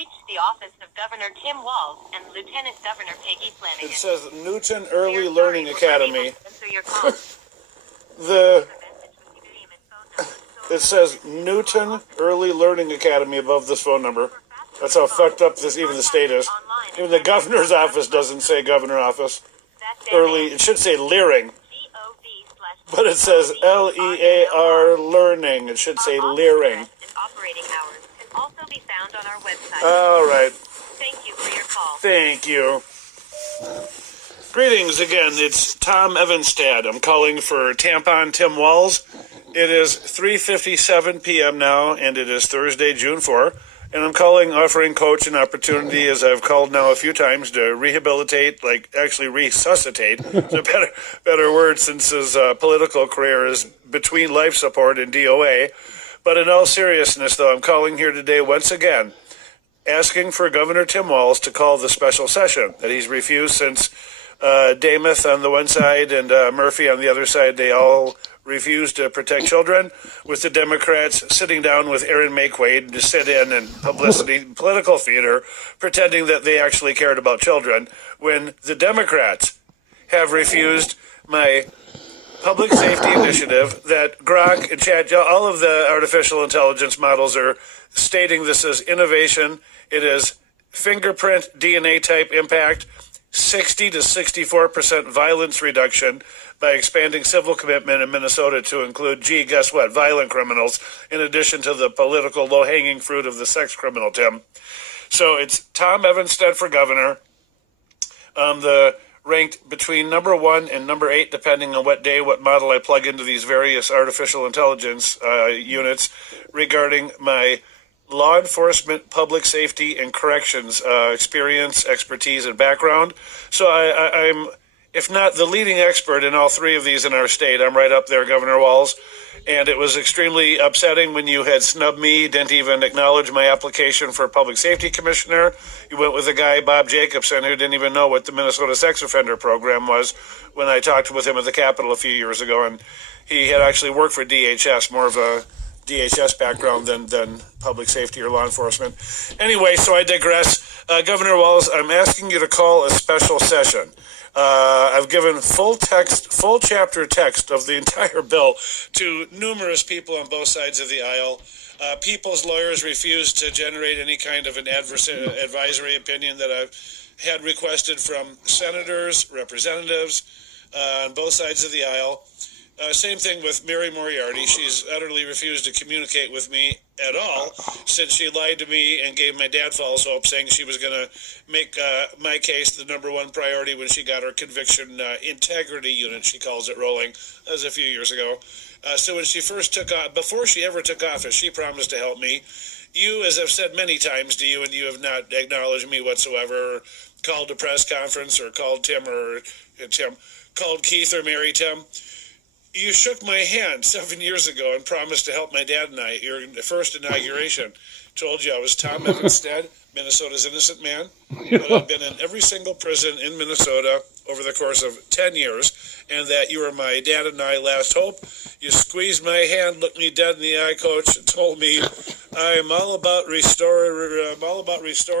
reached the office of Governor Tim Walz and Lieutenant Governor Peggy Flanagan. It says Newton Early Learning Academy. It says Newton Early Learning Academy above this phone number. That's how fucked up even the state is. Even the governor's office doesn't say governor office. Early, it should say Leering. But it says Lear Learning. It should say Leering. Operating hours can also be found on our website. All right. Thank you for your call. Thank you. Greetings again. It's Tom Evanstad. I'm calling for Tampon Tim Walz. It is 3:57 p.m. now, and it is Thursday, June 4. And I'm calling, offering Coach an opportunity, as I've called now a few times, to rehabilitate, actually resuscitate. It's a better word since his political career is between life support and DOA. But in all seriousness, though, I'm calling here today once again, asking for Governor Tim Walz to call the special session that he's refused since Dameth on the one side and Murphy on the other side. They all refused to protect children, with the Democrats sitting down with Aaron Makewaid to sit in and political theater, pretending that they actually cared about children, when the Democrats have refused my public safety initiative that Grok and Chat, all of the artificial intelligence models are stating this is innovation. It is fingerprint DNA type impact, 60 to 64% violence reduction by expanding civil commitment in Minnesota to include, guess what, violent criminals, in addition to the political low-hanging fruit of the sex criminal, Tim. So it's Tom Evanstad for governor. The ranked between number 1 and number 8, depending on what day, what model I plug into these various artificial intelligence units, regarding my law enforcement, public safety, and corrections experience, expertise, and background. So I'm, if not the leading expert in all three of these in our state, I'm right up there, Governor Walz. And it was extremely upsetting when you had snubbed me, didn't even acknowledge my application for public safety commissioner. You went with a guy, Bob Jacobson, who didn't even know what the Minnesota sex offender program was when I talked with him at the Capitol a few years ago. And he had actually worked for DHS, more of a DHS background than public safety or law enforcement. Anyway, so I digress. Governor Walz, I'm asking you to call a special session. I've given full chapter text of the entire bill to numerous people on both sides of the aisle. People's lawyers refused to generate any kind of an advisory opinion that I've had requested from senators, representatives on both sides of the aisle. Same thing with Mary Moriarty. She's utterly refused to communicate with me at all since she lied to me and gave my dad false hope, saying she was going to make my case the number one priority when she got her conviction integrity unit, she calls it, rolling. That was a few years ago. So when she first took off, before she ever took office, she promised to help me. You, as I've said many times to you, and you have not acknowledged me whatsoever, or called a press conference, or called called Keith or Mary Tim. You shook my hand 7 years ago and promised to help my dad and I. Your first inauguration. Told you I was Tom Evanstad, Minnesota's innocent man. But I've been in every single prison in Minnesota over the course of 10 years, and that you were my dad and I last hope. You squeezed my hand, looked me dead in the eye, Coach, and told me I'm all about restoring